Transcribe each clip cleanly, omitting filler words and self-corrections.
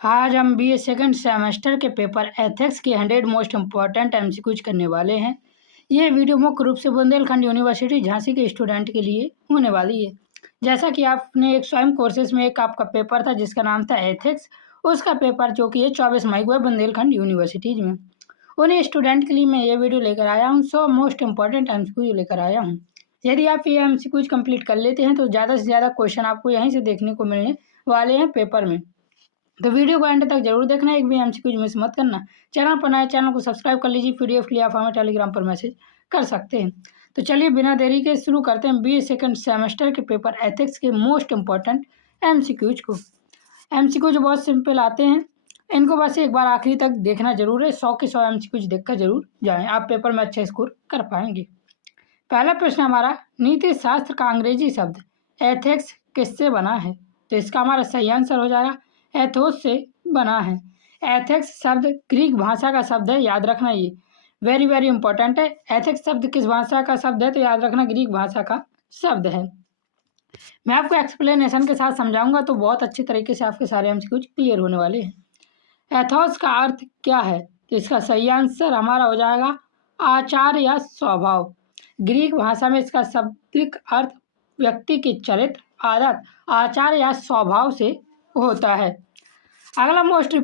आज हम BA second semester के पेपर एथिक्स के 100 मोस्ट इम्पॉर्टेंट एमसीक्यूज करने वाले हैं। ये वीडियो मुख्य रूप से बुंदेलखंड यूनिवर्सिटी झांसी के स्टूडेंट के लिए होने वाली है। जैसा कि आपने एक स्वयं कोर्सेज में एक आपका पेपर था जिसका नाम था एथिक्स, उसका पेपर जो कि 24 मई को है बुंदेलखंड यूनिवर्सिटीज में। उन्हीं स्टूडेंट के लिए मैं ये वीडियो लेकर आया हूँ। 100 मोस्ट इम्पॉर्टेंट एमसीक्यूज लेकर आया हूँ। यदि आप ये एमसीक्यूज कंप्लीट कर लेते हैं तो ज़्यादा से ज़्यादा क्वेश्चन आपको यहीं से देखने को मिलने वाले हैं पेपर में। तो वीडियो को एंड तक जरूर देखना, एक भी एमसीक्यूज मिस मत करना। चैनल पर नए चैनल को सब्सक्राइब कर लीजिए। पीडीएफ के लिए आप हमें टेलीग्राम पर मैसेज कर सकते हैं। तो चलिए बिना देरी के शुरू करते हैं बीए सेकंड सेमेस्टर के पेपर एथिक्स के मोस्ट इम्पॉर्टेंट एमसीक्यूज को। एमसीक्यूज बहुत सिंपल आते हैं, इनको बस एक बार आखिरी तक देखना जरूर है। 100 के 100 एमसीक्यूज देखकर जरूर जाएं, आप पेपर में अच्छा स्कोर कर पाएंगे। पहला प्रश्न हमारा, नीति शास्त्र का अंग्रेजी शब्द एथिक्स किससे बना है? तो इसका हमारा सही आंसर हो जाएगा एथोस से बना है। एथिक्स शब्द ग्रीक भाषा का शब्द है, याद रखना, ये वेरी वेरी इंपॉर्टेंट है। एथिक्स शब्द किस भाषा का शब्द है? तो याद रखना ग्रीक भाषा का शब्द है। मैं आपको एक्सप्लेनेशन के साथ समझाऊंगा तो बहुत अच्छी तरीके से आपके सारे एमसीक्यूज क्लियर होने वाले हैं। एथोस का अर्थ क्या है? तो इसका सही आंसर हमारा हो जाएगा आचार या स्वभाव। ग्रीक भाषा में इसका शाब्दिक अर्थ व्यक्ति की चरित्र, आदत, आचार या स्वभाव से होता है। अगला मोस्ट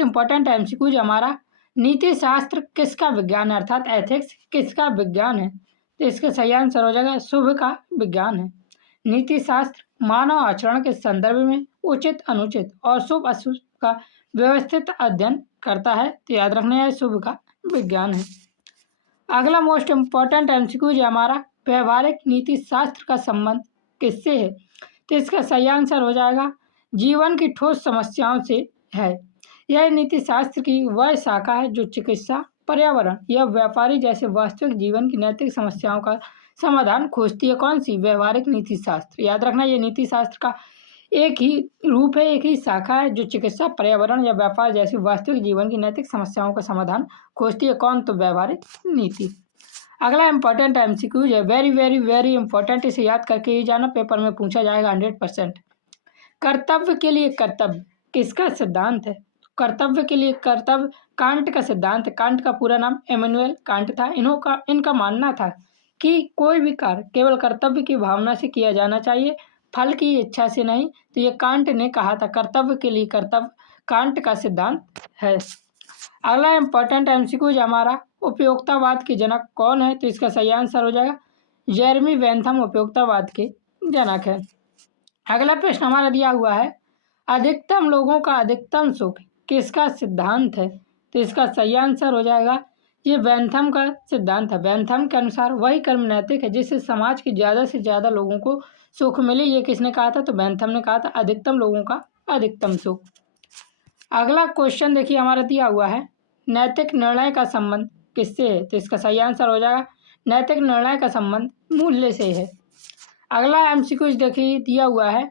इम्पॉर्टेंट एमसीक्यूज हमारा, नीति शास्त्र किसका विज्ञान है? अर्थात एथिक्स किसका विज्ञान है? तो इसका सही आंसर हो जाएगा शुभ का विज्ञान है। नीति शास्त्र मानव आचरण के संदर्भ में उचित, अनुचित और शुभ अशुभ का व्यवस्थित अध्ययन करता है। तो याद रखना है शुभ का विज्ञान है। अगला मोस्ट इम्पॉर्टेंट एमसीक्यूज हमारा, व्यवहारिक नीति शास्त्र का संबंध किससे है? तो इसका सही आंसर हो जाएगा जीवन की ठोस समस्याओं से है। यह नीति शास्त्र की वह शाखा है जो चिकित्सा, पर्यावरण या व्यापारी जैसे वास्तविक जीवन की नैतिक समस्याओं का समाधान खोजती है। कौन सी? व्यवहारिक नीति शास्त्र। याद रखना ये नीति शास्त्र का एक ही रूप है, एक ही शाखा है जो चिकित्सा, पर्यावरण या व्यापार जैसी वास्तविक जीवन की नैतिक समस्याओं का समाधान खोजती है। कौन? तो व्यवहारिक नीति। अगला इंपॉर्टेंट एमसीक्यूज है, वेरी वेरी वेरी इंपॉर्टेंट, इसे याद करके ही जाना, पेपर में पूछा जाएगा 100%। कर्तव्य के लिए कर्तव्य किसका सिद्धांत है? कर्तव्य के लिए कर्तव्य कांट का सिद्धांत है। कांट का पूरा नाम इमैनुअल कांट था। इनका मानना था कि कोई भी कार्य केवल कर्तव्य की भावना से किया जाना चाहिए, फल की इच्छा से नहीं। तो ये कांट ने कहा था, कर्तव्य के लिए कर्तव्य कांट का सिद्धांत है। अगला इंपॉर्टेंट एमसीक्यूज हमारा, उपयोक्तावाद के जनक कौन है? तो इसका सही आंसर हो जाएगा जेरेमी बेंथम उपयोक्तावाद के जनक है। अगला प्रश्न हमारा दिया हुआ है, अधिकतम लोगों का अधिकतम सुख किसका सिद्धांत है? तो इसका सही आंसर हो जाएगा ये बेंथम का सिद्धांत है। बेंथम के अनुसार वही कर्म नैतिक है जिससे समाज के ज़्यादा से ज़्यादा लोगों को सुख मिले। ये किसने कहा था? तो बेंथम ने कहा था, अधिकतम लोगों का अधिकतम सुख। अगला क्वेश्चन देखिए हमारा दिया हुआ है, नैतिक निर्णय का संबंध किससे है? तो इसका सही आंसर हो जाएगा नैतिक निर्णय का संबंध मूल्य से है। अगला एमसीक्यूज देखिए दिया हुआ है,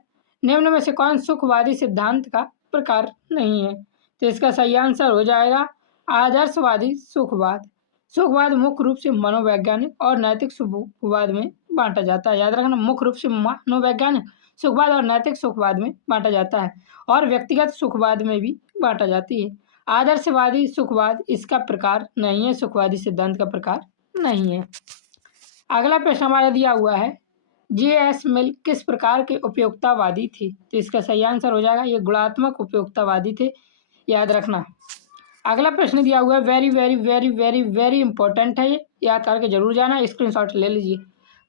निम्न में से कौन सुखवादी सिद्धांत का प्रकार नहीं है? तो इसका सही आंसर हो जाएगा आदर्शवादी सुखवाद। सुखवाद मुख्य रूप से मनोवैज्ञानिक और नैतिक सुखवाद में बांटा जाता है। याद रखना, मुख्य रूप से मनोवैज्ञानिक सुखवाद और नैतिक सुखवाद में बांटा जाता है, और व्यक्तिगत सुखवाद में भी बांटा जाती है। आदर्शवादी सुखवाद इसका प्रकार नहीं है, सुखवादी सिद्धांत का प्रकार नहीं है। अगला प्रश्न हमारा दिया हुआ है, जे.एस. मिल किस प्रकार के उपयोक्तावादी थे? तो इसका सही आंसर हो जाएगा ये गुणात्मक उपयोक्तावादी थे। याद रखना। अगला प्रश्न दिया हुआ है, very very very very very important है, ये याद करके जरूर जाना, स्क्रीनशॉट ले लीजिए।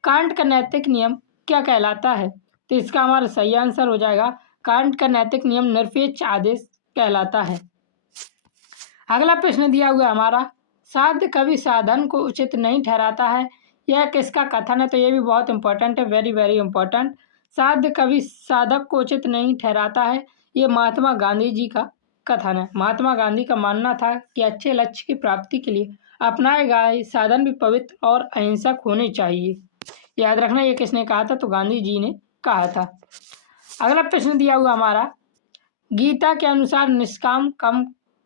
कांट का नैतिक नियम क्या कहलाता है? तो इसका हमारा सही आंसर हो जाएगा कांट का नैतिक नियम निरपेक्ष आदेश कहलाता है। अगला प्रश्न दिया हुआ है हमारा, साध्य कभी साधन को उचित नहीं ठहराता है, यह किसका कथन है? तो ये भी बहुत इंपॉर्टेंट है, वेरी वेरी इंपॉर्टेंट। साध्य कभी साधक को उचित नहीं ठहराता है, ये महात्मा गांधी जी का कथन है। महात्मा गांधी का मानना था कि अच्छे लक्ष्य की प्राप्ति के लिए अपनाए गए साधन भी पवित्र और अहिंसक होने चाहिए। याद रखना ये किसने कहा था? तो गांधी जी ने कहा था। अगला प्रश्न दिया हुआ हमारा, गीता के अनुसार निष्काम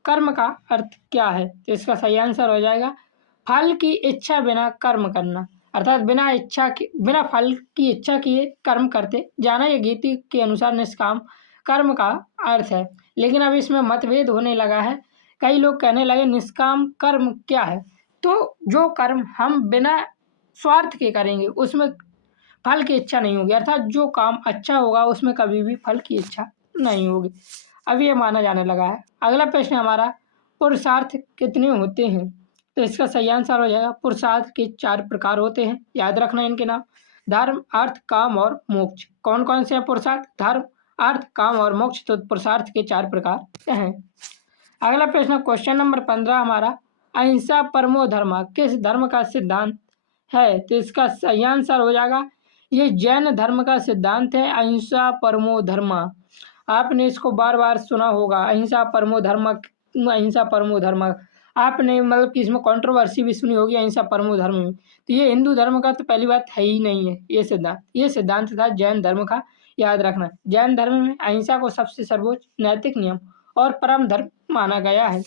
कर्म का अर्थ क्या है? तो इसका सही आंसर हो जाएगा फल की इच्छा बिना कर्म करना, अर्थात बिना फल की इच्छा किए कर्म करते जाना। ये गीता के अनुसार निष्काम कर्म का अर्थ है। लेकिन अब इसमें मतभेद होने लगा है। कई लोग कहने लगे निष्काम कर्म क्या है, तो जो कर्म हम बिना स्वार्थ के करेंगे उसमें फल की इच्छा नहीं होगी, अर्थात जो काम अच्छा होगा उसमें कभी भी फल की इच्छा नहीं होगी। अब ये माना जाने लगा है। अगला प्रश्न हमारा, पुरुषार्थ कितने होते हैं? तो इसका सही आंसर हो जाएगा पुरुषार्थ के 4 प्रकार होते हैं। याद रखना इनके नाम, धर्म, अर्थ, काम और मोक्ष। कौन कौन से हैं पुरुषार्थ? धर्म, अर्थ, काम और मोक्ष। तो पुरुषार्थ के 4 प्रकार हैं। अगला प्रश्न क्वेश्चन नंबर 15 हमारा, अहिंसा परमो धर्म किस धर्म का सिद्धांत है? तो इसका सही आंसर हो जाएगा, ये जैन धर्म का सिद्धांत है, अहिंसा परमो धर्म। आपने इसको बार बार सुना होगा, अहिंसा परमो धर्म, अहिंसा परमो धर्म। आपने मतलब कि इसमें कंट्रोवर्सी भी सुनी होगी अहिंसा परमो धर्म में। तो ये हिंदू धर्म का तो पहली बात है ही नहीं है ये सिद्धांत था जैन धर्म का। याद रखना, जैन धर्म में अहिंसा को सबसे सर्वोच्च नैतिक नियम और परम धर्म माना गया है।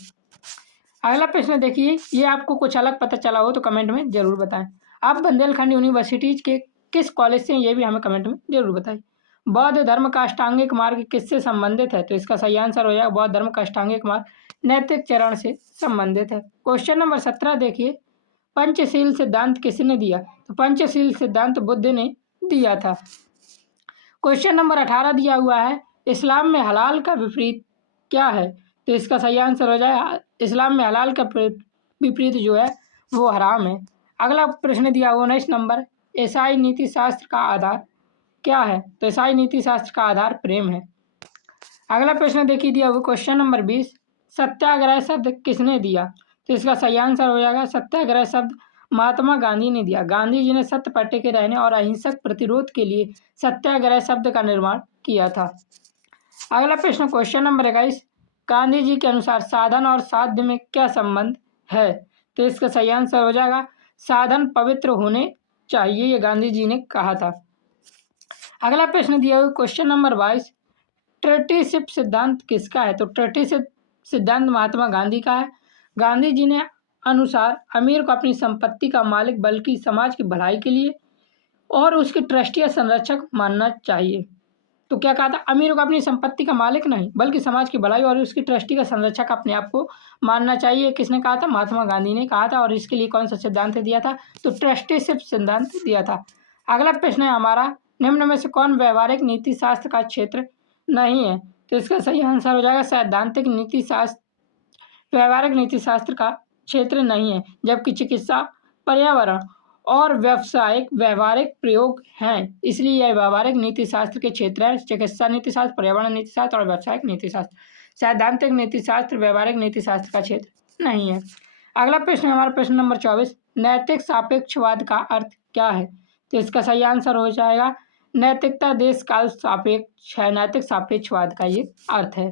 अगला प्रश्न देखिए, ये आपको कुछ अलग पता चला हो तो कमेंट में जरूर बताएं। आप बुंदेलखंड यूनिवर्सिटीज के किस कॉलेज से हैं, ये भी हमें कमेंट में जरूर बताएं। बौद्ध धर्म का अष्टांगिक मार्ग किससे संबंधित है? तो इसका सही आंसर हो जाएगा बौद्ध धर्म का अष्टांगिक मार्ग नैतिक चरण से संबंधित है। क्वेश्चन नंबर 17 देखिए, पंचशील सिद्धांत किसने दिया? तो पंचशील सिद्धांत बुद्ध ने दिया था। क्वेश्चन नंबर 18 दिया हुआ है, इस्लाम में हलाल का विपरीत क्या है? तो इसका सही आंसर हो जाएगा इस्लाम में हलाल का विपरीत जो है वो हराम है। अगला प्रश्न दिया हुआ 19 नंबर, ईसाई नीति शास्त्र का आधार क्या है? तो ईसाई नीति शास्त्र का आधार प्रेम है। अगला प्रश्न देखिए दिया हुआ क्वेश्चन नंबर 20, सत्याग्रह शब्द किसने दिया? तो इसका सही आंसर हो जाएगा सत्याग्रह शब्द महात्मा गांधी ने दिया। गांधी जी ने सत्य पर टिके रहने और अहिंसक प्रतिरोध के लिए सत्याग्रह शब्द का निर्माण किया था। अगला प्रश्न क्वेश्चन नंबर 21, गांधी जी के अनुसार साधन और साध्य में क्या संबंध है? तो इसका सही आंसर हो जाएगा साधन पवित्र होने चाहिए, ये गांधी जी ने कहा था। अगला प्रश्न दिया हुआ क्वेश्चन नंबर 22, ट्रेटिशिप सिद्धांत किसका है? तो ट्रेटिशिप सिद्धांत महात्मा गांधी का है। गांधी जी ने अनुसार अमीर को अपनी संपत्ति का मालिक बल्कि समाज की भलाई के लिए और उसके ट्रस्टी या संरक्षक मानना चाहिए। तो क्या कहा था? अमीर को अपनी संपत्ति का मालिक नहीं बल्कि समाज की भलाई और उसकी ट्रस्टी का संरक्षक अपने आप को मानना चाहिए। किसने कहा था? महात्मा गांधी ने कहा था। और इसके लिए कौन सा सिद्धांत दिया था? तो ट्रस्टीशिप सिद्धांत दिया था। अगला प्रश्न है हमारा, निम्न में से कौन व्यवहारिक नीति शास्त्र का क्षेत्र नहीं है? तो इसका सही आंसर हो जाएगा सैद्धांतिक नीति शास्त्र व्यवहारिक नीति शास्त्र का क्षेत्र नहीं है, जबकि चिकित्सा, पर्यावरण और व्यावसायिक व्यवहारिक प्रयोग हैं, इसलिए यह व्यवहारिक नीति शास्त्र के क्षेत्र है। चिकित्सा नीति शास्त्र, पर्यावरण नीति शास्त्र और व्यावसायिक नीति शास्त्र। सैद्धांतिक नीति शास्त्र व्यवहारिक नीति शास्त्र का क्षेत्र नहीं है। अगला प्रश्न हमारा प्रश्न नंबर 24, नैतिक सापेक्षवाद का अर्थ क्या है? तो इसका सही आंसर हो जाएगा नैतिकता देश काल सापेक्ष है, नैतिक सापेक्षवाद का ये अर्थ है।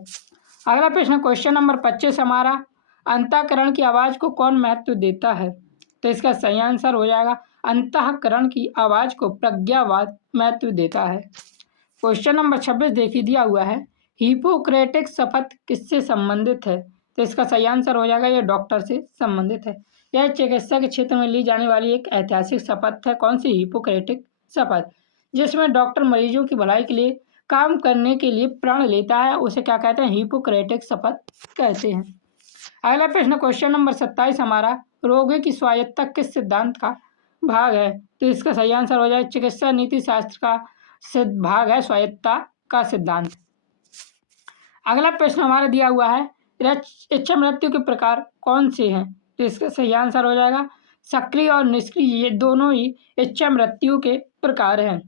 अगला प्रश्न क्वेश्चन नंबर 25 हमारा, अंतःकरण की आवाज़ को कौन महत्व देता है? तो इसका सही आंसर हो जाएगा अंतःकरण की आवाज़ को प्रज्ञावाद महत्व देता है। क्वेश्चन नंबर 26 देखिए दिया हुआ है, हिपोक्रेटिक शपथ किससे संबंधित है? तो इसका सही आंसर हो जाएगा ये डॉक्टर से संबंधित है। यह चिकित्सा के क्षेत्र में ली जाने वाली एक ऐतिहासिक शपथ है। कौन सी? हिपोक्रेटिक शपथ, जिसमें डॉक्टर मरीजों की भलाई के लिए काम करने के लिए प्रण लेता है, उसे क्या कहते हैं? हिपोक्रेटिक शपथ कहते हैं। अगला प्रश्न क्वेश्चन नंबर 27 हमारा, रोगी की स्वायत्तता किस सिद्धांत का भाग है? तो इसका सही आंसर हो जाए चिकित्सा नीति शास्त्र का भाग है स्वायत्तता का सिद्धांत। अगला प्रश्न हमारा दिया हुआ है, इच्छा मृत्यु के प्रकार कौन से हैं? तो इसका सही आंसर हो जाएगा सक्रिय और निष्क्रिय, ये दोनों ही इच्छा मृत्यु के प्रकार हैं।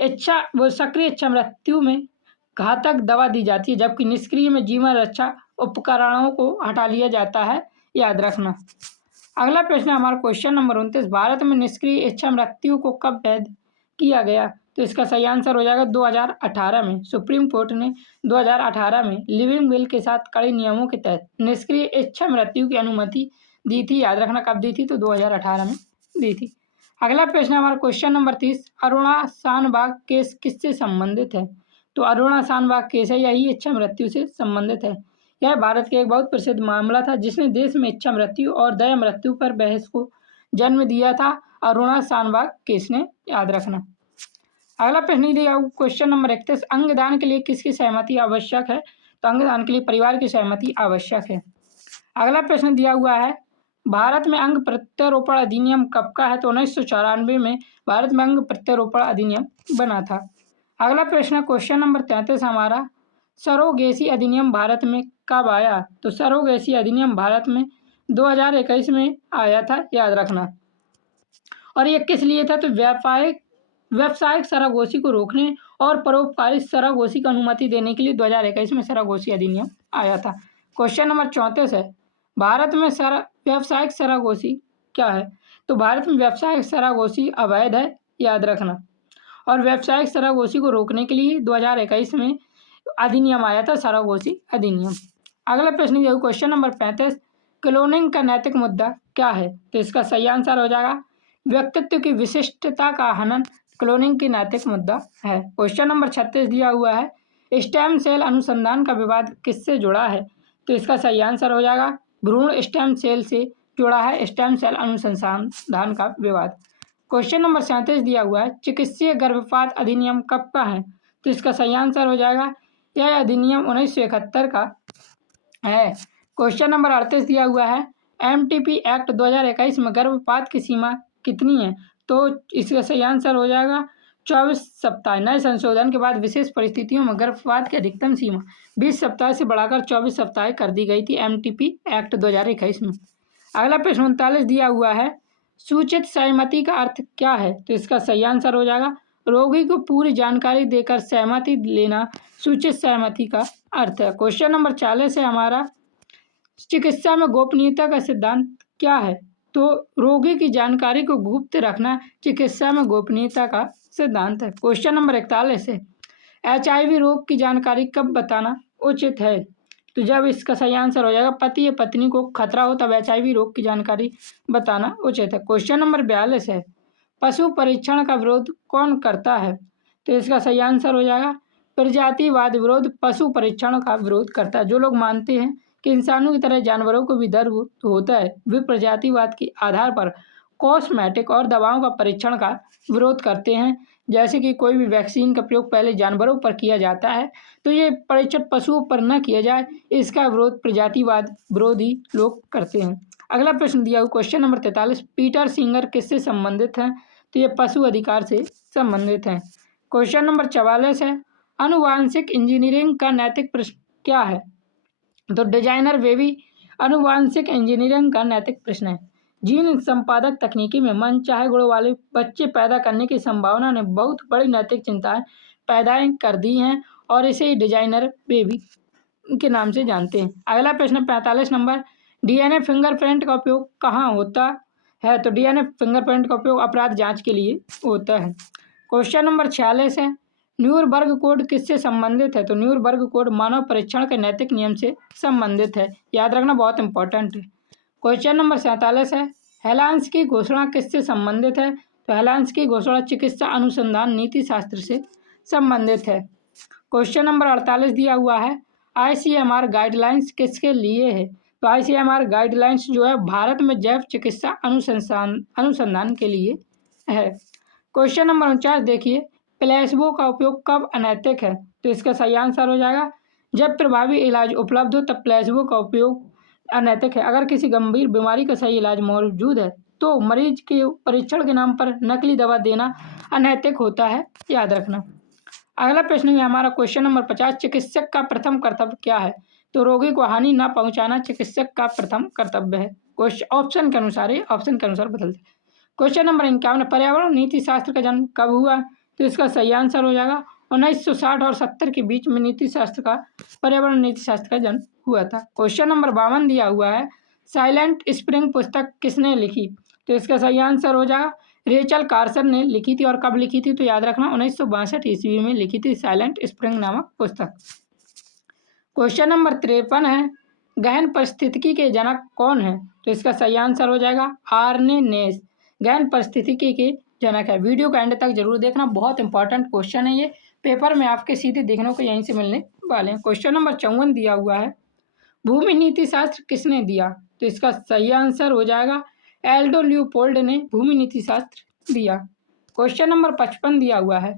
सक्रिय इच्छा मृत्यु में घातक दवा दी जाती है, जबकि निष्क्रिय में जीवन रक्षा उपकरणों को हटा लिया जाता है, याद रखना। अगला प्रश्न हमारा क्वेश्चन नंबर 29, भारत में निष्क्रिय इच्छा मृत्यु को कब वैध किया गया? तो इसका सही आंसर हो जाएगा 2018 में। सुप्रीम कोर्ट ने 2018 में लिविंग विल के साथ कड़े नियमों के तहत निष्क्रिय इच्छा मृत्यु की अनुमति दी थी, याद रखना कब दी थी? तो 2018 में दी थी। अगला प्रश्न हमारा question number 30, Aruna Shanbaug case किससे संबंधित है? तो अरुणा शानबाग केस है, यही इच्छा मृत्यु से संबंधित है। यह भारत का एक बहुत प्रसिद्ध मामला था जिसने देश में इच्छा मृत्यु और दया मृत्यु पर बहस को जन्म दिया था। अरुणा शानबाग केस ने, याद रखना। अगला प्रश्न दिया क्वेश्चन नंबर 31, अंगदान के लिए किसकी सहमति आवश्यक है? तो अंगदान के लिए परिवार की सहमति आवश्यक है। अगला प्रश्न दिया हुआ है, भारत में अंग प्रत्यारोपण अधिनियम कब का है? तो 1994 में भारत में अंग प्रत्यारोपण अधिनियम बना था। अगला प्रश्न क्वेश्चन नंबर 33 हमारा, सरोगेसी अधिनियम भारत में कब आया? तो सरोगेसी अधिनियम भारत में 2021 में आया था, याद रखना। और ये किस लिए था? तो व्यावसायिक सरागोशी को रोकने और परोपकारी सरागोशी को अनुमति देने के लिए 2021 में सरागोशी अधिनियम आया था। क्वेश्चन नंबर 34 है, भारत में व्यावसायिक सरागोशी क्या है? तो भारत में व्यावसायिक सरागोशी अवैध है, याद रखना। और व्यावसायिक सरागोशी को रोकने के लिए 2021 में अधिनियम आया था, सरागोशी अधिनियम। अगला प्रश्न ये क्वेश्चन नंबर 35, क्लोनिंग का नैतिक मुद्दा क्या है? तो इसका सही आंसर हो जाएगा व्यक्तित्व की विशिष्टता का हनन क्लोनिंग की नैतिक मुद्दा है। क्वेश्चन नंबर 36 दिया हुआ है, स्टेम सेल अनुसंधान का विवाद किससे जुड़ा है? तो इसका सही आंसर हो जाएगा भ्रूण स्टेम सेल से जुड़ा है स्टेम सेल अनुसंधान का विवाद। क्वेश्चन नंबर 37 दिया हुआ है, चिकित्सीय गर्भपात अधिनियम कब का है? तो इसका सही आंसर हो जाएगा यह अधिनियम 1971 का है। क्वेश्चन नंबर 38 दिया हुआ है, MTP एक्ट 2021 में गर्भपात की सीमा कितनी है? तो इसका सही आंसर हो जाएगा 24 सप्ताह। नए संशोधन के बाद विशेष परिस्थितियों में गर्भपात की अधिकतम सीमा 20 सप्ताह से बढ़ाकर 24 सप्ताह कर दी गई थी MTP एक्ट 2021 में। अगला प्रश्न 39 दिया हुआ है, सूचित सहमति का अर्थ क्या है? तो इसका सही आंसर हो जाएगा रोगी को पूरी जानकारी देकर सहमति लेना सूचित सहमति का अर्थ है। क्वेश्चन नंबर 40 है हमारा, चिकित्सा में गोपनीयता का सिद्धांत क्या है? तो रोगी की जानकारी को गुप्त रखना चिकित्सा में गोपनीयता का सिद्धांत है। क्वेश्चन नंबर 41 है, HIV रोग की जानकारी कब बताना उचित है? तो जब इसका सही आंसर हो जाएगा पति या पत्नी को खतरा हो तब HIV रोग की जानकारी बताना उचित है। क्वेश्चन नंबर 42 है, पशु परीक्षण का विरोध कौन करता है? तो इसका सही आंसर हो जाएगा प्रजातिवाद विरोध पशु परीक्षण का विरोध करता है। जो लोग मानते हैं कि इंसानों की तरह जानवरों को भी दर्द होता है, वे प्रजातिवाद के आधार पर कॉस्मेटिक और दवाओं का परीक्षण का विरोध करते हैं। जैसे कि कोई भी वैक्सीन का प्रयोग पहले जानवरों पर किया जाता है, तो ये परीक्षण पशुओं पर न किया जाए, इसका विरोध प्रजातिवाद विरोधी लोग करते हैं। अगला प्रश्न दिया हुआ क्वेश्चन नंबर 43, पीटर सिंगर किससे संबंधित हैं? तो ये पशु अधिकार से संबंधित हैं। क्वेश्चन नंबर 44 है, आनुवांशिक इंजीनियरिंग का नैतिक प्रश्न क्या है? तो डिजाइनर बेबी आनुवांशिक इंजीनियरिंग का नैतिक प्रश्न है। जीन संपादक तकनीकी में मनचाहे गुणों वाले बच्चे पैदा करने की संभावना ने बहुत बड़ी नैतिक चिंताएं पैदा कर दी हैं और इसे डिजाइनर बेबी के नाम से जानते हैं। अगला प्रश्न 45 नंबर, DNA फिंगरप्रिंट का उपयोग कहाँ होता है? तो DNA फिंगरप्रिंट का उपयोग अपराध जांच के लिए होता है। क्वेश्चन नंबर 46 है, न्यूरबर्ग कोड किससे संबंधित है? तो न्यूरबर्ग कोड मानव परीक्षण के नैतिक नियम से संबंधित है, याद रखना बहुत इंपॉर्टेंट है। क्वेश्चन नंबर 47 है, हेलांस की घोषणा किससे संबंधित है? तो हेलांस की घोषणा चिकित्सा अनुसंधान नीति शास्त्र से संबंधित है। क्वेश्चन नंबर 48 दिया हुआ है, ICMR गाइडलाइंस किसके लिए है? तो ICMR गाइडलाइंस जो है भारत में जैव चिकित्सा अनुसंधान के लिए है। क्वेश्चन नंबर 49 देखिए, प्लेसबो का उपयोग कब अनैतिक है? तो इसका सही आंसर हो जाएगा जब प्रभावी इलाज उपलब्ध हो तब प्लेसबो का उपयोग अनैतिक है। अगर किसी गंभीर बीमारी का सही इलाज मौजूद है तो मरीज के परीक्षण के नाम पर नकली दवा देना अनैतिक होता है, याद रखना। अगला प्रश्न है हमारा क्वेश्चन नंबर 50, चिकित्सक का प्रथम कर्तव्य क्या है? तो रोगी को हानि न पहुंचाना चिकित्सक का प्रथम कर्तव्य है। क्वेश्चन ऑप्शन के अनुसार बदलते। क्वेश्चन नंबर 51, पर्यावरण नीति शास्त्र का जन्म कब हुआ? तो इसका सही आंसर हो जाएगा 1960 और 70 के बीच में पर्यावरण नीति शास्त्र का जन्म हुआ था। क्वेश्चन नंबर 52 दिया हुआ है, साइलेंट स्प्रिंग पुस्तक किसने लिखी? तो इसका सही आंसर हो जाएगा रेचल कार्सन ने लिखी थी। और कब लिखी थी? तो याद रखना 1962 ईस्वी में लिखी थी साइलेंट स्प्रिंग नामक पुस्तक। क्वेश्चन नंबर 53 है, गहन परिस्थितिकी के जनक कौन है? तो इसका सही आंसर हो जाएगा आर्ने नेस गहन परिस्थितिकी के जनक है। वीडियो का एंड तक जरूर देखना, बहुत इंपॉर्टेंट क्वेश्चन है ये, पेपर में आपके सीधे देखने को यहीं से मिलने वाले हैं। क्वेश्चन नंबर 54 दिया हुआ है, भूमि नीति शास्त्र किसने दिया? तो इसका सही आंसर हो जाएगा एल्डो ल्यूपोल्ड ने भूमि नीति शास्त्र दिया। क्वेश्चन नंबर 55 दिया हुआ है,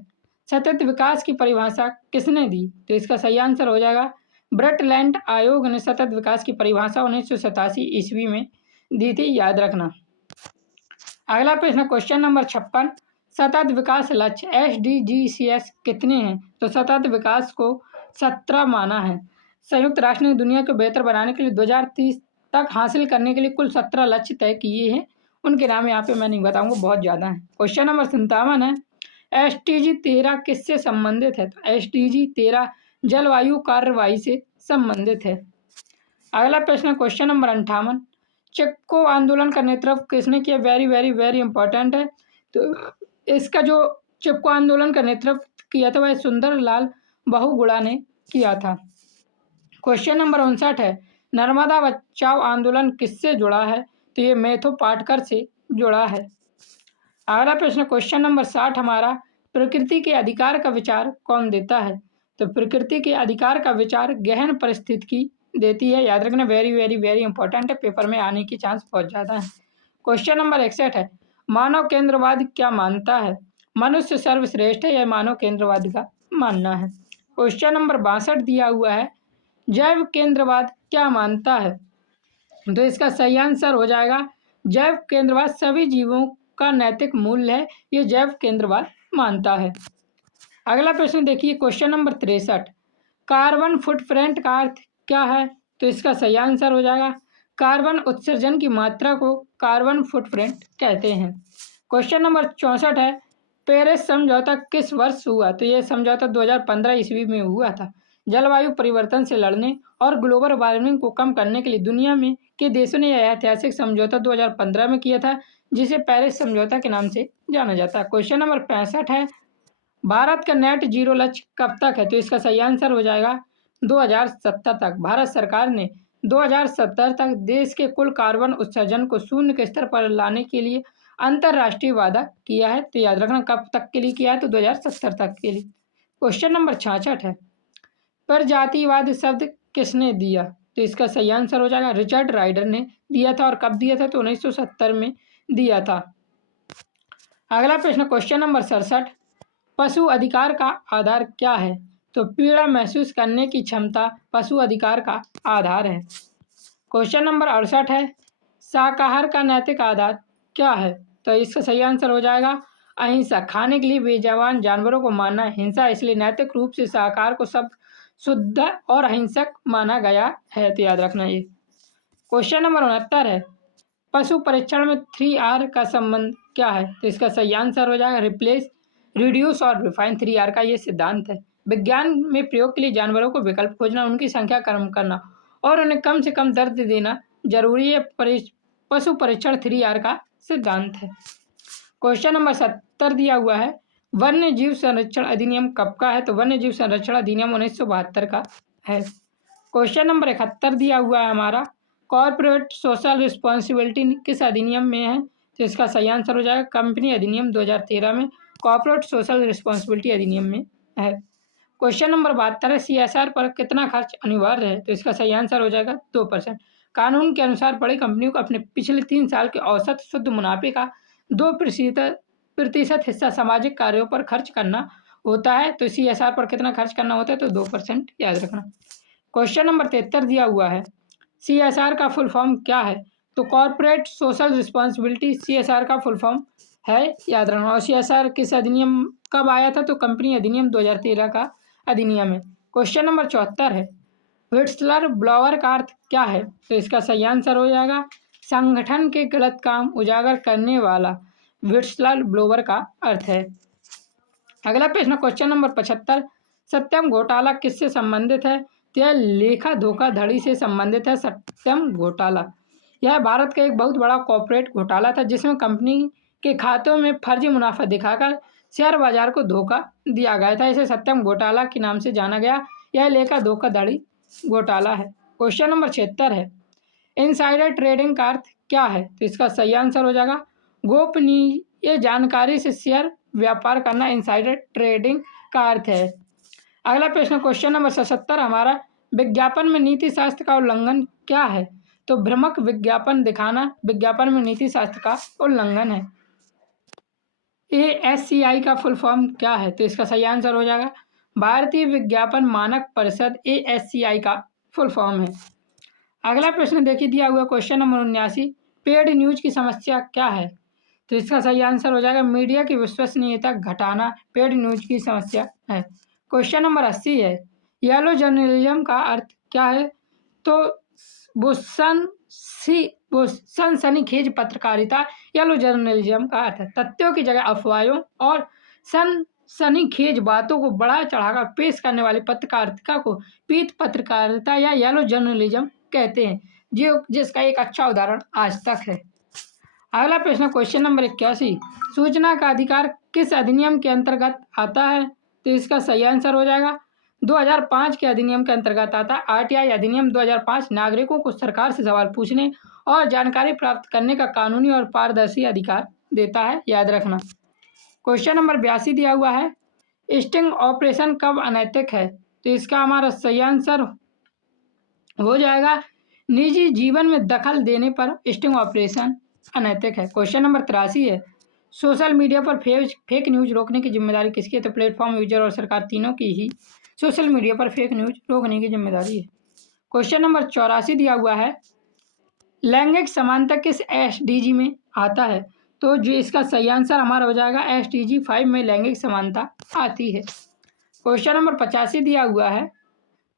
सतत विकास की परिभाषा किसने दी? तो इसका सही आंसर हो जाएगा ब्रटलैंड आयोग ने सतत विकास की परिभाषा 1987 ईस्वी में दी थी, याद रखना। अगला प्रश्न क्वेश्चन नंबर 56, सतत विकास लक्ष्य SDGs कितने हैं? तो सतत विकास को 17 माना है। संयुक्त राष्ट्र ने दुनिया को बेहतर बनाने के लिए 2030 तक हासिल करने के लिए कुल 17 लक्ष्य तय किए हैं। उनके नाम यहाँ पे मैं नहीं बताऊंगा, बहुत ज़्यादा हैं। क्वेश्चन नंबर 57 है, SDG 13 किससे संबंधित है? तो SDG 13 जलवायु कार्रवाई से संबंधित है। अगला प्रश्न क्वेश्चन नंबर 58, चिपको आंदोलन का नेतृत्व किसने किया? वेरी वेरी वेरी इंपॉर्टेंट है। तो इसका जो चिपको आंदोलन का नेतृत्व किया था वह सुंदरलाल बहुगुणा ने किया था। क्वेश्चन नंबर 59 है, नर्मदा बचाओ आंदोलन किससे जुड़ा है? तो ये मैथ्यू पाटकर से जुड़ा है। अगला प्रश्न क्वेश्चन नंबर 60 हमारा, प्रकृति के अधिकार का विचार कौन देता है? तो प्रकृति के अधिकार का विचार गहन परिस्थितिकी देती है, याद रखना। वेरी वेरी वेरी इंपॉर्टेंट है, पेपर में आने की चांस बहुत ज़्यादा है। क्वेश्चन नंबर 61 है, मानव केंद्रवाद क्या मानता है? मनुष्य सर्वश्रेष्ठ है, यह मानव केंद्रवाद का मानना है। क्वेश्चन नंबर 62 दिया हुआ है, जैव केंद्रवाद क्या मानता है? तो इसका सही आंसर हो जाएगा जैव केंद्रवाद सभी जीवों का नैतिक मूल्य है, ये जैव केंद्रवाद मानता है। अगला प्रश्न देखिए क्वेश्चन नंबर 63, कार्बन फुटप्रिंट का अर्थ क्या है? तो इसका सही आंसर हो जाएगा कार्बन उत्सर्जन की मात्रा को कार्बन फुटप्रिंट कहते हैं। क्वेश्चन नंबर 64 है, पेरिस समझौता किस वर्ष हुआ? तो यह समझौता 2015 ईस्वी में हुआ था। जलवायु परिवर्तन से लड़ने और ग्लोबल वार्मिंग को कम करने के लिए दुनिया में के देशों ने यह ऐतिहासिक समझौता 2015 में किया था, जिसे पेरिस समझौता के नाम से जाना जाता है। क्वेश्चन नंबर 65 है, भारत का नेट जीरो लक्ष्य कब तक है? तो इसका सही आंसर हो जाएगा 2070 तक। भारत सरकार ने 2070 तक देश के कुल कार्बन उत्सर्जन को शून्य के स्तर पर लाने के लिए अंतर्राष्ट्रीय वादा किया है। तो याद रखना कब तक के लिए किया है? तो 2070 तक के लिए। क्वेश्चन नंबर 66 है, प्रजातिवाद शब्द किसने दिया? तो इसका सही आंसर हो जाएगा रिचर्ड राइडर ने दिया था। और कब दिया था? तो 1970 में दिया था। अगला प्रश्न क्वेश्चन नंबर 67, पशु अधिकार का आधार क्या है? तो पीड़ा महसूस करने की क्षमता पशु अधिकार का आधार है। क्वेश्चन नंबर 68 है, शाकाहार का नैतिक आधार क्या है? तो इसका सही आंसर हो जाएगा अहिंसा। खाने के लिए बेजुबान जानवरों को मारना हिंसा, इसलिए नैतिक रूप से शाकाहार को सब शुद्ध और अहिंसक माना गया है। तो याद रखना ये। क्वेश्चन नंबर 69 है, पशु परीक्षण में 3R का संबंध क्या है? तो इसका सही आंसर हो जाएगा रिप्लेस, रिड्यूस और रिफाइन। 3R का ये सिद्धांत है। विज्ञान में प्रयोग के लिए जानवरों को विकल्प खोजना, उनकी संख्या कम करना और उन्हें कम से कम दर्द देना जरूरी है। पशु परीक्षण 3R का सिद्धांत है। क्वेश्चन नंबर 70 दिया हुआ है, वन्य जीव संरक्षण अधिनियम कब का है? तो वन्य जीव संरक्षण अधिनियम 1972 का है। क्वेश्चन नंबर 71 दिया हुआ है हमारा, कॉर्पोरेट सोशल रिस्पॉन्सिबिलिटी किस अधिनियम में है? तो इसका सही आंसर हो जाएगा कंपनी अधिनियम 2013 में कॉर्पोरेट सोशल रिस्पॉन्सिबिलिटी अधिनियम में है। क्वेश्चन नंबर 72 है, CSR पर कितना खर्च अनिवार्य है? तो इसका सही आंसर हो जाएगा 2%। कानून के अनुसार बड़ी कंपनियों को अपने पिछले 3 साल के औसत शुद्ध मुनाफे का 2% हिस्सा सामाजिक कार्यों पर खर्च करना होता है। तो CSR पर कितना खर्च करना होता है? तो 2%, याद रखना। क्वेश्चन नंबर 73 दिया हुआ है, CSR का फुल फॉर्म क्या है? तो कॉर्पोरेट सोशल रिस्पॉन्सिबिलिटी CSR का फुल फॉर्म है, याद रखना। और CSR किस अधिनियम कब आया था? तो कंपनी अधिनियम 2013 का अधिनियम है। क्वेश्चन नंबर 74 है, व्हिस्टलर ब्लोअर का अर्थ क्या है? तो इसका सही आंसर हो जाएगा संगठन के गलत काम उजागर करने वाला व्हिस्टलर ब्लोअर का अर्थ है। अगला प्रश्न क्वेश्चन नंबर 75, सत्यम घोटाला किससे संबंधित है? तो यह लेखा धोखाधड़ी से संबंधित है। सत्यम घोटाला यह भारत का एक बहुत बड़ा कॉर्पोरेट घोटाला था, जिसमें कंपनी के खातों में फर्जी मुनाफा दिखाकर शेयर बाजार को धोखा दिया गया था। इसे सत्यम घोटाला के नाम से जाना गया। यह लेखा धोखाधड़ी घोटाला है। क्वेश्चन नंबर 76 है, इनसाइडर ट्रेडिंग का अर्थ क्या है? तो इसका सही आंसर हो जाएगा गोपनीय जानकारी से शेयर व्यापार करना इनसाइडर ट्रेडिंग का अर्थ है। अगला प्रश्न क्वेश्चन नंबर 77 हमारा, विज्ञापन में नीति शास्त्र का उल्लंघन क्या है? तो भ्रामक विज्ञापन दिखाना विज्ञापन में नीति शास्त्र का उल्लंघन है। ASCI का फुल फॉर्म क्या है? तो इसका सही आंसर हो जाएगा भारतीय विज्ञापन मानक परिषद ASCI का फुल फॉर्म है। अगला प्रश्न देखिए दिया हुआ क्वेश्चन नंबर 79, पेड न्यूज की समस्या क्या है? तो इसका सही आंसर हो जाएगा मीडिया की विश्वसनीयता घटाना पेड न्यूज की समस्या है। क्वेश्चन नंबर 80 है, येलो जर्नलिज्म का अर्थ क्या है? तो वो सनसनीखेज पत्रकारिता येलो जर्नलिज्म का अर्थ है तथ्यों की जगह अफवाहों और सनसनीखेज बातों को बढ़ा चढ़ाकर पेश करने वाली पत्रकारिता को पीत पत्रकारिता या येलो जर्नलिज्म कहते हैं, जिसका एक अच्छा उदाहरण आज तक है। अगला प्रश्न क्वेश्चन नंबर 81, सूचना का अधिकार किस अधिनियम के अंतर्गत आता है? तो इसका सही आंसर हो जाएगा 2005 के अधिनियम के अंतर्गत आता है। RTI अधिनियम 2005 नागरिकों को सरकार से सवाल पूछने और जानकारी प्राप्त करने का कानूनी और पारदर्शी अधिकार देता है, याद रखना। क्वेश्चन नंबर 82 दिया हुआ है, स्टिंग ऑपरेशन कब अनैतिक है? तो इसका हमारा सही आंसर हो जाएगा निजी जीवन में दखल देने पर स्टिंग ऑपरेशन अनैतिक है। क्वेश्चन नंबर 83 है, सोशल मीडिया पर फेक न्यूज रोकने की जिम्मेदारी किसकी है? तो प्लेटफॉर्म, यूजर और सरकार तीनों की ही सोशल मीडिया पर फेक न्यूज रोकने की जिम्मेदारी है। क्वेश्चन नंबर 84 दिया हुआ है, लैंगिक समानता किस SDG में आता है? तो जो इसका सही आंसर हमारा हो जाएगा SDG 5 में लैंगिक समानता आती है। क्वेश्चन नंबर 85 दिया हुआ है,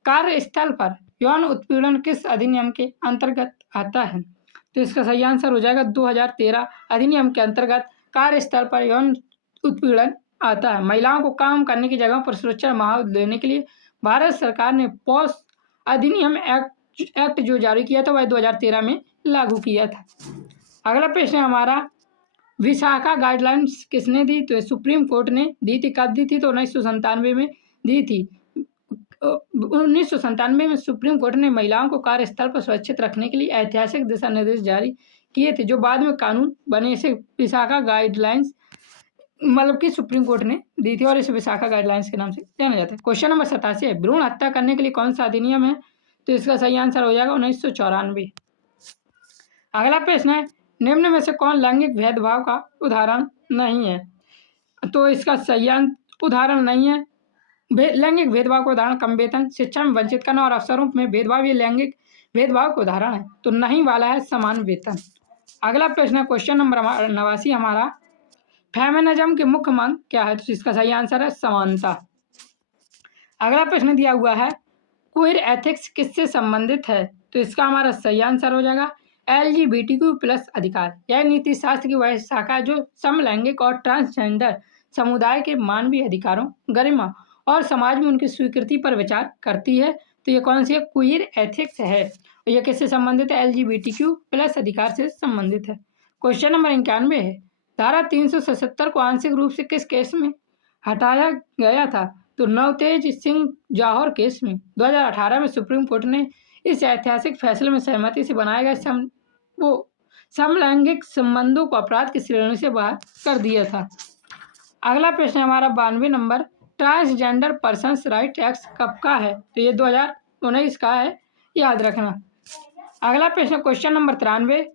कार्यस्थल पर यौन उत्पीड़न किस अधिनियम के अंतर्गत आता है? तो इसका सही आंसर हो जाएगा 2013 अधिनियम के अंतर्गत कार्यस्थल पर यौन उत्पीड़न आता है। महिलाओं को काम करने की जगहों पर सुरक्षा माहौल देने के लिए भारत सरकार ने पॉस अधिनियम एक्ट जो जारी किया था वह 2013 में लागू किया था। अगला प्रश्न हमारा, विशाखा गाइडलाइंस किसने दी? तो सुप्रीम कोर्ट ने दी थी। कब दी थी? तो 1997 में दी थी। 1997 में सुप्रीम कोर्ट ने महिलाओं को कार्यस्थल पर सुरक्षित रखने के लिए ऐतिहासिक दिशा निर्देश जारी किए थे, जो बाद में कानून बने। इसे विशाखा गाइडलाइंस मतलब कि सुप्रीम कोर्ट ने दी थी और इसे विशाखा गाइडलाइंस के नाम से जाना जाता है। क्वेश्चन नंबर 87 है, भ्रूण हत्या करने के लिए कौन सा अधिनियम है? तो इसका सही आंसर हो जाएगा 1994। अगला प्रश्न है, निम्न में से कौन लैंगिक भेदभाव का उदाहरण नहीं है? तो इसका सही उदाहरण नहीं है। लैंगिक भेदभाव का उदाहरण कम वेतन, शिक्षा में वंचित करना और अवसरों में भेदभाव, ये लैंगिक भेदभाव का उदाहरण है। तो नहीं वाला है समान वेतन। अगला प्रश्न है क्वेश्चन नंबर 89 हमारा, फेमिनिज्म की मुख्य मांग क्या है? तो इसका सही आंसर है समानता। अगला प्रश्न दिया हुआ है, क्वीर एथिक्स किससे संबंधित है? तो इसका हमारा सही आंसर हो जाएगा LGBTQ+ अधिकार। यह नीति शास्त्र की वह शाखा है जो समलैंगिक और ट्रांसजेंडर समुदाय के मानवीय अधिकारों, गरिमा और समाज में उनकी स्वीकृति पर विचार करती है। तो ये कौन सी है? क्वीर एथिक्स है। यह किससे संबंधित है? LGBTQ+ अधिकार से संबंधित है। क्वेश्चन नंबर 91 है, धारा 377 को आंशिक रूप से किस केस में हटाया गया था? तो नवतेज सिंह जौहर केस में। 2018 में सुप्रीम कोर्ट ने इस ऐतिहासिक फैसले में सहमति से बनाए गए समलैंगिक संबंधों को अपराध की श्रेणी से बाहर कर दिया था। अगला प्रश्न हमारा 92 number, transgender persons right act कब का है? तो ये 2019 का है, याद रखना। अगला प्रश्न क्वेश्चन नंबर 93,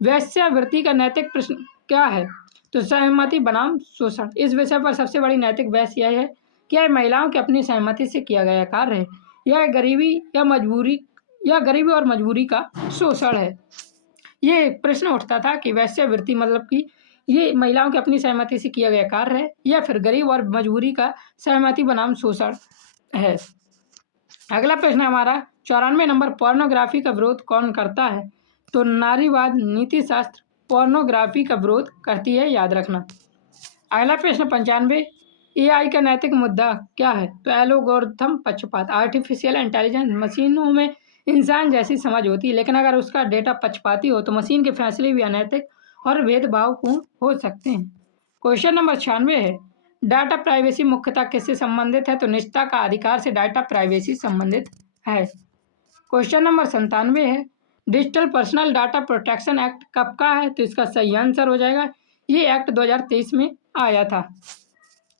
वेश्यावृत्ति का नैतिक प्रश्न क्या है? तो सहमति बनाम शोषण। इस विषय पर सबसे बड़ी नैतिक बहस यह है कि यह महिलाओं की अपनी सहमति से किया गया कार्य है, यह गरीबी और मजबूरी का शोषण है। ये प्रश्न उठता था कि वेश्यावृत्ति मतलब कि ये महिलाओं की अपनी सहमति से किया गया कार्य है या फिर गरीब और मजबूरी का सहमति बनाम शोषण है। अगला प्रश्न हमारा 94 नंबर, पोर्नोग्राफी का विरोध कौन करता है? तो नारीवाद नीति शास्त्र पोर्नोग्राफी का विरोध करती है, याद रखना। अगला प्रश्न 95, AI का नैतिक मुद्दा क्या है? तो एल्गोरिथम पक्षपात। आर्टिफिशियल इंटेलिजेंस मशीनों में इंसान जैसी समझ होती है, लेकिन अगर उसका डेटा पक्षपाती हो तो मशीन के फैसले भी अनैतिक और भेदभावपूर्ण हो सकते हैं। क्वेश्चन नंबर 96 है, डाटा प्राइवेसी मुख्यतः किससे संबंधित है? तो निजता का अधिकार से डाटा प्राइवेसी संबंधित है। क्वेश्चन नंबर 97 है, digital personal data protection act कब का है? तो इसका सही आंसर हो जाएगा, ये एक्ट 2023 में आया था।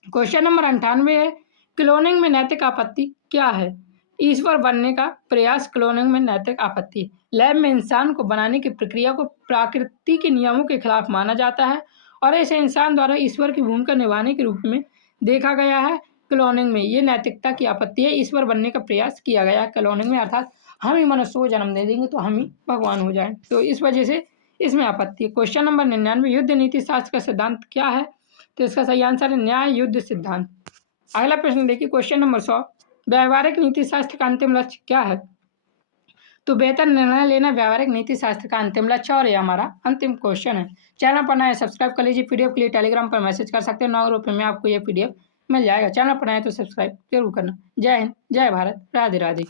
क्वेश्चन नंबर 98 है, क्लोनिंग में नैतिक आपत्ति क्या है? ईश्वर बनने का प्रयास क्लोनिंग में नैतिक आपत्ति है। लैब में इंसान को बनाने की प्रक्रिया को प्रकृति के नियमों के खिलाफ माना जाता है और इसे इंसान द्वारा ईश्वर की भूमिका निभाने के रूप में देखा गया है। क्लोनिंग में ये नैतिकता की आपत्ति है, ईश्वर बनने का प्रयास किया गया है क्लोनिंग में, अर्थात हम ही मनुष्य को जन्म दे देंगे तो हम ही भगवान हो जाएं, तो इस वजह से इसमें आपत्ति है। क्वेश्चन नंबर 99, युद्ध नीति शास्त्र का सिद्धांत क्या है? तो इसका सही आंसर है न्याय युद्ध सिद्धांत। अगला प्रश्न देखिए, क्वेश्चन नंबर 100, व्यावहारिक नीति शास्त्र का अंतिम लक्ष्य क्या है? तो बेहतर निर्णय लेना व्यावहारिक नीति शास्त्र का अंतिम लक्ष्य, और ये हमारा अंतिम क्वेश्चन है। चैनल पर नए सब्सक्राइब कर लीजिए, पीडीएफ के लिए टेलीग्राम पर मैसेज कर सकते हैं, 9 रुपये में आपको ये पीडीएफ मिल जाएगा। चैनल पर नए तो सब्सक्राइब जरूर करना। जय हिंद, जय भारत, राधे राधे।